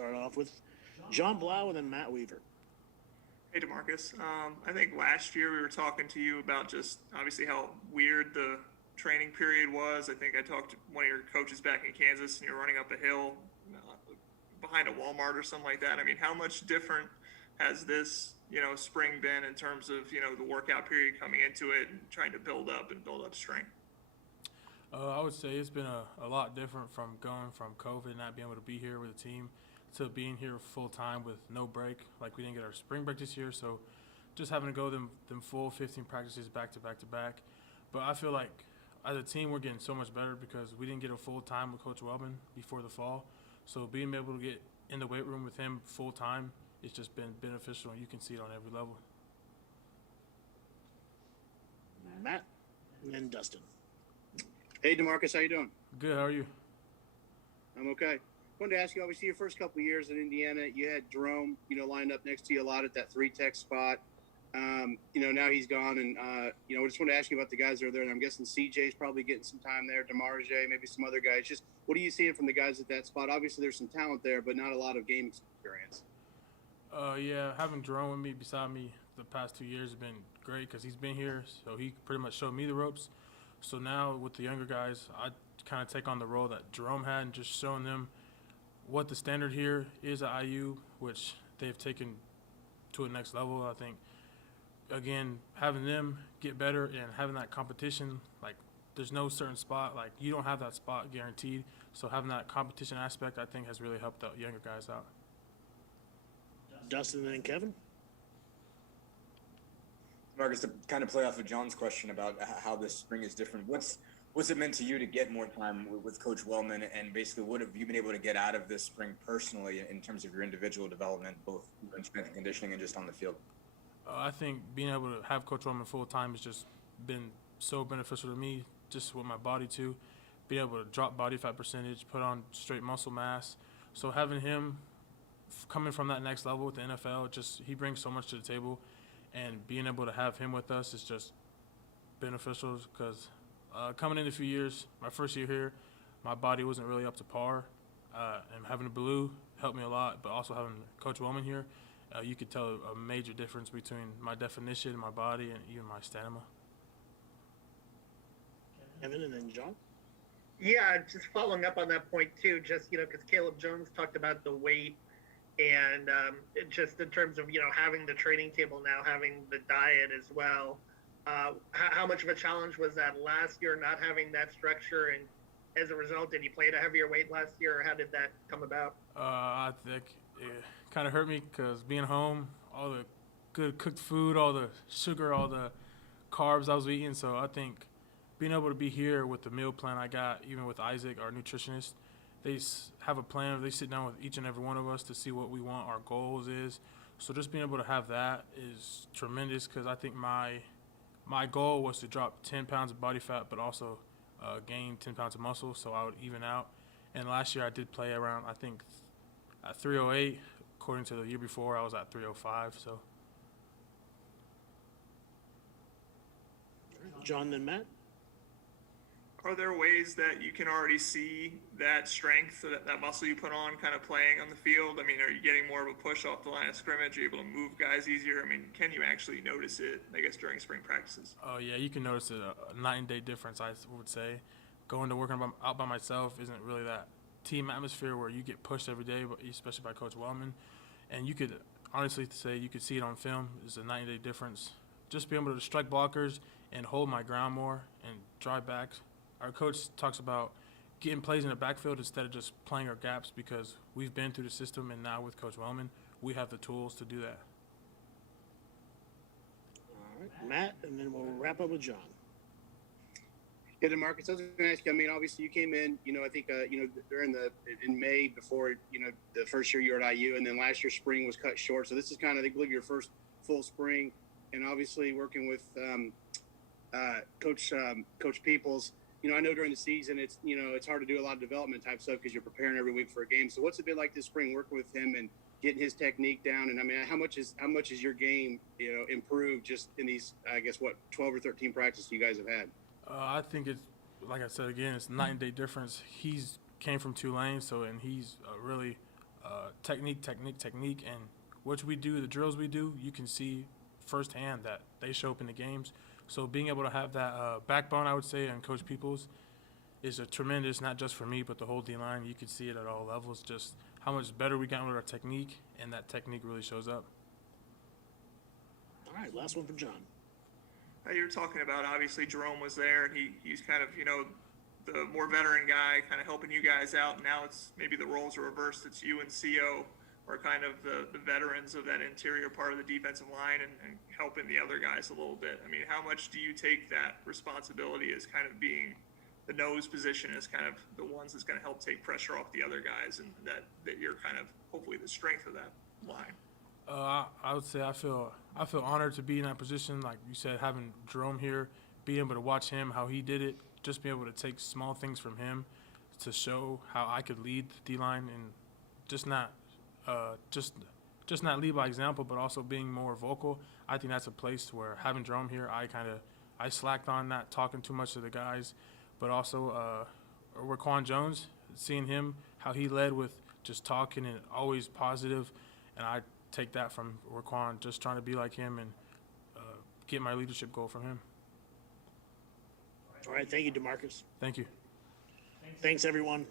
start off with John Blau and then Matt Weaver. Hey, Demarcus. I think last year we were talking to you about just obviously how weird the training period was. I think I talked to one of your coaches back in Kansas, and you're running up a hill behind a Walmart or something like that. I mean, how much different has this, spring been in terms of, the workout period coming into it and trying to build up strength? I would say it's been a lot different from going from COVID, not being able to be here with the team, to being here full time with no break. Like, we didn't get our spring break this year, so just having to go them full 15 practices back to back to back. But I feel like as a team, we're getting so much better because we didn't get a full time with Coach Wellman before the fall. So being able to get in the weight room with him full time, it's just been beneficial, and you can see it on every level. Matt and then Dustin. Hey, Demarcus, how you doing? Good, how are you? I'm okay. Wanted to ask you, obviously, your first couple of years in Indiana, you had Jerome, lined up next to you a lot at that 3-tech spot. Now he's gone, and, I just wanted to ask you about the guys that are there. And I'm guessing CJ's probably getting some time there, DeMarge, maybe some other guys. Just what are you seeing from the guys at that spot? Obviously, there's some talent there, but not a lot of game experience. Yeah, having Jerome with me, beside me, the past 2 years has been great because he's been here, so he pretty much showed me the ropes. So now with the younger guys, I kind of take on the role that Jerome had and just showing them what the standard here is at IU, which they've taken to a next level. I think, again, having them get better and having that competition, like, there's no certain spot. Like, you don't have that spot guaranteed. So having that competition aspect, I think, has really helped the younger guys out. Dustin and then Kevin. Marcus, to kind of play off of John's question about how this spring is different, what's it meant to you to get more time with Coach Wellman, and basically what have you been able to get out of this spring personally in terms of your individual development, both in strength and conditioning and just on the field? I think being able to have Coach Wellman full time has just been so beneficial to me, just with my body too. Being able to drop body fat percentage, put on straight muscle mass. So having him coming from that next level with the NFL, just he brings so much to the table, and being able to have him with us is just beneficial because coming in a few years, my first year here, my body wasn't really up to par, and having a Blue helped me a lot, but also having Coach Wellman here, you could tell a major difference between my definition, my body, and even my stamina. Kevin and then John. Yeah, just following up on that point too, just, because Caleb Jones talked about the weight and just in terms of, having the training table now, having the diet as well. How much of a challenge was that last year, not having that structure? And as a result, did you play at a heavier weight last year, or how did that come about? I think it kind of hurt me because being home, all the good cooked food, all the sugar, all the carbs I was eating. So I think being able to be here with the meal plan I got, even with Isaac, our nutritionist, they have a plan. They sit down with each and every one of us to see what we want, our goals is. So just being able to have that is tremendous because I think my goal was to drop 10 pounds of body fat but also gain 10 pounds of muscle so I would even out. And last year I did play around, I think, at 308. According to the year before, I was at 305. So John and Matt. Are there ways that you can already see that strength, that muscle you put on kind of playing on the field? I mean, are you getting more of a push off the line of scrimmage? Are you able to move guys easier? I mean, can you actually notice it, I guess, during spring practices? Oh, yeah, you can notice a night and day difference, I would say. Going to working out by myself isn't really that team atmosphere where you get pushed every day, especially by Coach Wellman. And you could honestly say you could see it on film. It's a night and day difference. Just being able to strike blockers and hold my ground more and drive back. Our coach talks about getting plays in the backfield instead of just playing our gaps because we've been through the system, and now with Coach Wellman, we have the tools to do that. All right, Matt, and then we'll wrap up with John. Yeah, Demarcus, I was going to ask you, I mean, obviously you came in, I think, in May before, the first year you were at IU, and then last year spring was cut short. So this is kind of, I believe, your first full spring, and obviously working with Coach Peoples. I know during the season it's hard to do a lot of development type stuff because you're preparing every week for a game. So what's it been like this spring working with him and getting his technique down? And I mean, how much is your game improved just in these 12 or 13 practices you guys have had? I think it's, like I said again, it's night and day difference. He's came from Tulane, and he's really technique, and what we do, the drills we do, you can see firsthand that they show up in the games. So being able to have that backbone, I would say, and Coach Peoples is a tremendous, not just for me, but the whole D-line. You can see it at all levels, just how much better we got with our technique, and that technique really shows up. All right, last one for John. You were talking about, obviously Jerome was there, and he's kind of, the more veteran guy, kind of helping you guys out. And now it's maybe the roles are reversed. It's you and CO are kind of the veterans of that interior part of the defensive line and helping the other guys a little bit. I mean, how much do you take that responsibility as kind of being the nose position as kind of the ones that's going to help take pressure off the other guys, and that you're kind of hopefully the strength of that line? I would say I feel honored to be in that position. Like you said, having Jerome here, being able to watch him, how he did it, just being able to take small things from him to show how I could lead the D-line and just not lead by example, but also being more vocal. I think that's a place where having Jerome here, I slacked on not talking too much to the guys, but also Raquan Jones, seeing him, how he led with just talking and always positive, and I take that from Raquan, just trying to be like him and get my leadership goal from him. All right, thank you, Demarcus. Thank you. Thanks, everyone.